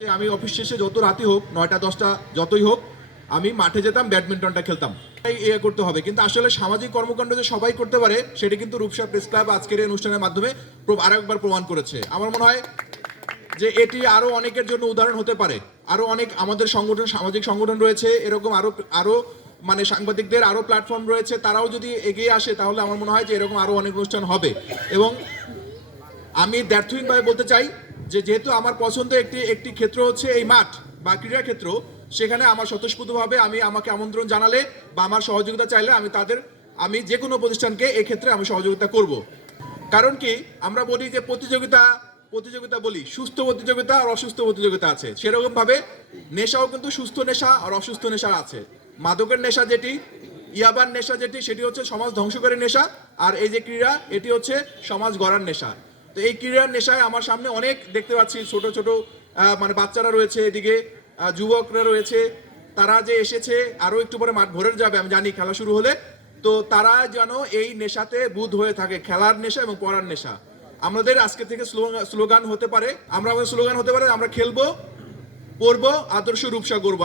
আমি অফিস শেষে যত রাতে হোক, নয়টা, দশটা, যতই হোক, আমি মাঠে যেতাম, ব্যাডমিন্টনটা খেলতাম। এই ইয়ে করতে হবে। কিন্তু আসলে সামাজিক কর্মকাণ্ড যে সবাই করতে পারে, সেটা কিন্তু রূপসা প্রেস ক্লাব আজকের এই অনুষ্ঠানের মাধ্যমে আরেকবার প্রমাণ করেছে। আমার মনে হয় যে এটি আরও অনেকের জন্য উদাহরণ হতে পারে। আরও অনেক আমাদের সংগঠন, সামাজিক সংগঠন রয়েছে, এরকম আরও আরও মানে সাংবাদিকদের আরও প্ল্যাটফর্ম রয়েছে, তারাও যদি এগিয়ে আসে, তাহলে আমার মনে হয় যে এরকম আরও অনেক অনুষ্ঠান হবে। এবং আমি দ্ব্যর্থহীনভাবে বলতে চাই যে যেহেতু আমার পছন্দ একটি একটি ক্ষেত্র হচ্ছে এই মাঠ, বা ক্রীড়া ক্ষেত্র, সেখানে আমার স্বতঃস্ফূর্তভাবে আমি আমাকে আমন্ত্রণ জানালে বা আমার সহযোগিতা চাইলে আমি তাদের, আমি যে কোনো প্রতিষ্ঠানকে ক্ষেত্রে আমি সহযোগিতা করব। কারণ কি, আমরা বলি যে প্রতিযোগিতা প্রতিযোগিতা বলি, সুস্থ প্রতিযোগিতা আর অসুস্থ প্রতিযোগিতা আছে। সেরকমভাবে নেশাও কিন্তু সুস্থ নেশা আর অসুস্থ নেশা আছে। মাদকের নেশা যেটি, ইয়াবার নেশা যেটি, সেটি হচ্ছে সমাজ ধ্বংসকারী নেশা, আর এই যে ক্রীড়া, এটি হচ্ছে সমাজ গড়ার নেশা। তো এই ক্রীড়ার নেশায় আমার সামনে অনেক দেখতে পাচ্ছি, ছোট ছোট মানে বাচ্চারা রয়েছে এদিকে যুবকরা রয়েছে। তারা যে এসেছে আরও একটু পরে মাঠ ভরে যাবে, আমি জানি খেলা শুরু হলে। তো তারা যেন এই নেশাতে বুধ হয়ে থাকে, খেলার নেশা এবং পড়ার নেশা। আমাদের আজকে থেকে স্লোগান হতে পারে, আমরা আমাদের স্লোগান হতে পারে, আমরা খেলব, পড়ব, আদর্শ রূপসা করব